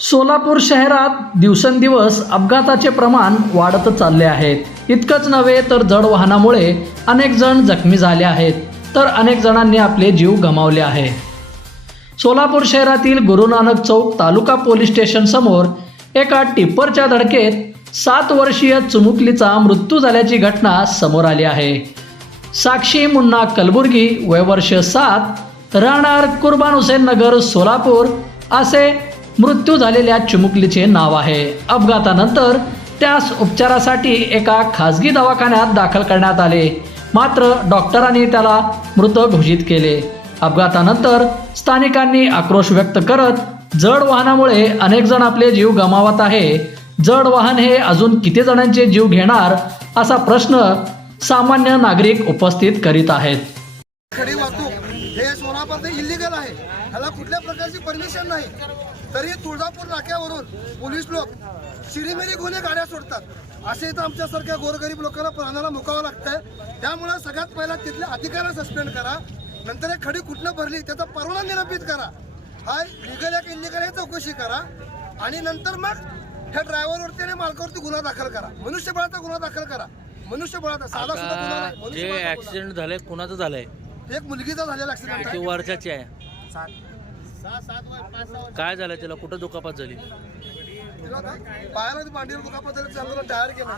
सोलापूर शहरात दिवसेंदिवस अपघाताचे प्रमाण वाढत चालले आहेत. इतकंच नव्हे तर जड वाहनामुळे अनेक जण जखमी झाले आहेत. तर अनेक जणांनी आपले जीव गमावले आहे. सोलापूर शहरातील गुरु नानक चौक तालुका पोलीस स्टेशन समोर एका टिप्परच्या धडकेत सात वर्षीय चुमुकलीचा मृत्यू झाल्याची घटना समोर आली आहे. साक्षी मुन्ना कलबुर्गी वय वर्ष सात राहणार कुर्बान हुसेन नगर सोलापूर असे मृत्यू झालेल्या चिमुकलीचे नाव आहे. अपघातानंतर त्यास उपचारासाठी एका खासगी दवाखान्यात दाखल करण्यात आले. मात्र डॉक्टरांनी त्याला मृत घोषित केले. अपघातानंतर स्थानिकांनी आक्रोश व्यक्त करत जड वाहनामुळे अनेक जण आपले जीव गमावत आहे. जड वाहन हे अजून किती जणांचे जीव घेणार असा प्रश्न सामान्य नागरिक उपस्थित करीत आहेत. हे सोलापूर इलिगल आहे. ह्याला कुठल्या प्रकारची परमिशन नाही. तरी तुळजापूर नाक्यावरून पोलीस लोक चिरीमिरी गुन्हे गाड्या सोडतात. असे इथं आमच्यासारख्या गोरगरीब लोकांना प्राणाला मुकावं लागतंय. त्यामुळे सगळ्यात पहिला तिथल्या अधिकाऱ्या सस्पेंड करा. नंतर एक खडी कुठनं भरली त्याचा परवाना निलंबित करा. हा लिगल एक इलिगल हे चौकशी करा. आणि नंतर मग ह्या ड्रायव्हरवरती आणि मालकावरती गुन्हा दाखल करा. मनुष्यबळाचा गुन्हा दाखल करा. मनुष्यबळाचा साधा सुद्धा गुन्हा जे ऍक्सिडेंट झालंय कुणाचं झालंय? एक मुलगीचा झालेला ऍक्सिडेंट किती आहे? वर्षाची आहे काय झालं त्याला कुठं दुखापत झाली? तिला ना पायाला ती मांडीवर दुखापत झाली चांगलं टायर गेलं.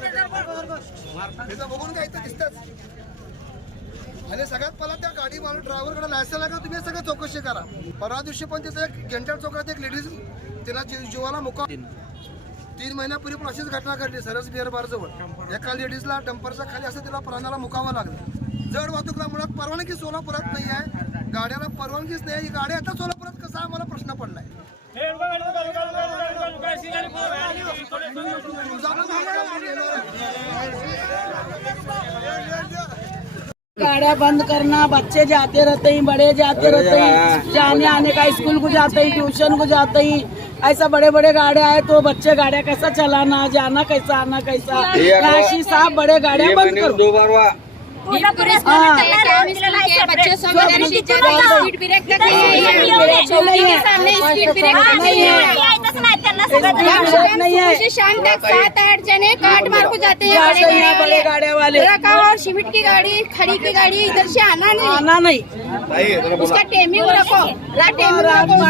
तिथे तिथं बघून काय इथं दिसतच. आणि सगळ्यात पहिला त्या गाडी मारून ड्रायव्हरकडे लायसन लागला तुम्ही हे सगळं चौकशी करा. परवा दिवशी पण तिथे एक गेंटर चौकात एक लेडीज तिला जी- जीवाला मुका तीन. महिन्यापूर्वी पण अशीच घटना घडली सरस बिअर बार जवळ एका लेडीजला डंपरच्या खाली असं तिला प्राणाला मुकावं लागलं. जड वाहतूकला मुळात परवानगी सोलापुरात नाही आहे. गाड्याला परवानगीच नाही ही गाडी आता सोलापुरात कसा आम्हाला प्रश्न पडलाय? गाड़ियाँ बंद करना बच्चे जाते रहते हैं बड़े जाते रहते हैं जाने आने का स्कूल को जाते हैं ट्यूशन को जाते हैं ऐसा बड़े बड़े गाड़ियाँ आए तो बच्चे गाड़ियाँ कैसा चलाना जाना कैसा आना कैसा? राशि साहब बड़े गाड़ियाँ बंद करो. हाँ. है है है शाम तक सात आठ जने काट मार को जाते हैं और सीमेंट की गाड़ी खड़ी की गाड़ी इधर से आना नहीं. आना नहीं. उसका टाइमिंग रखो टाइमिंग रखो